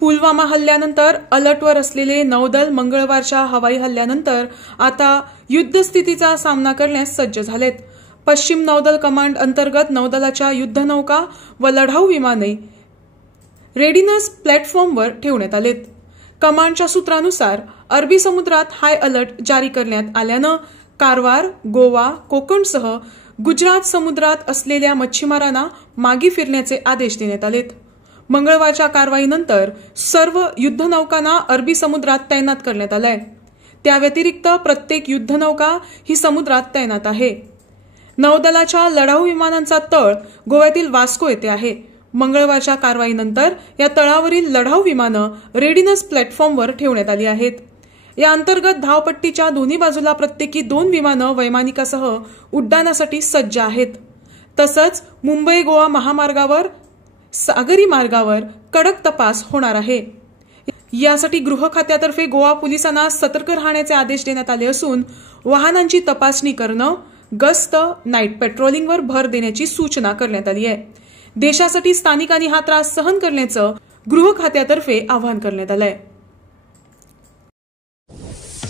पुलवामा हल्ल्यानंतर अलर्टवर असलेले नौदल मंगळवारच्या हवाई हल्ल्यानंतर आता युद्धस्थितीचा सामना करण्यास सज्ज झालेत. पश्चिम नौदल कमांड अंतर्गत नौदलाच्या युद्धनौका व लढाऊ विमाने रेडिनस प्लॅटफॉर्मवर ठेवण्यात आलेत. कमांडच्या सूत्रानुसार अरबी समुद्रात हाय अलर्ट जारी करण्यात आल्यानं कारवार, गोवा, कोकणसह गुजरात समुद्रात असलेल्या मच्छीमारांना मागे फिरण्याचे आदेश देण्यात आलेत. मंगळवारच्या कारवाईनंतर सर्व युद्धनौकांना अरबी समुद्रात तैनात करण्यात आलंय. त्या व्यतिरिक्त प्रत्येक युद्धनौका ही समुद्रात तैनात आहे. नौदलाच्या लढाऊ विमानांचा तळ गोव्यातील वास्को येथे आहे. मंगळवारच्या कारवाईनंतर या तळावरील लढाऊ विमानं रेडिनस प्लॅटफॉर्मवर ठेवण्यात आली आहेत. या अंतर्गत धावपट्टीच्या दोन्ही बाजूला प्रत्येकी 2 विमानं वैमानिकासह उड्डाणासाठी सज्ज आहेत. तसंच मुंबई गोवा महामार्गावर सागरी मार्गावर कडक तपास होणार आहे. यासाठी गृह खात्यातर्फे गोवा पोलिसांना सतर्क राहण्याचे आदेश देण्यात आले असून वाहनांची तपासणी करणं, गस्त, नाईट पेट्रोलिंगवर भर देण्याची सूचना करण्यात आली आहे. देशासाठी स्थानिकांनी हा त्रास सहन करण्याचं गृह खात्यातर्फे आवाहन करण्यात आलंय.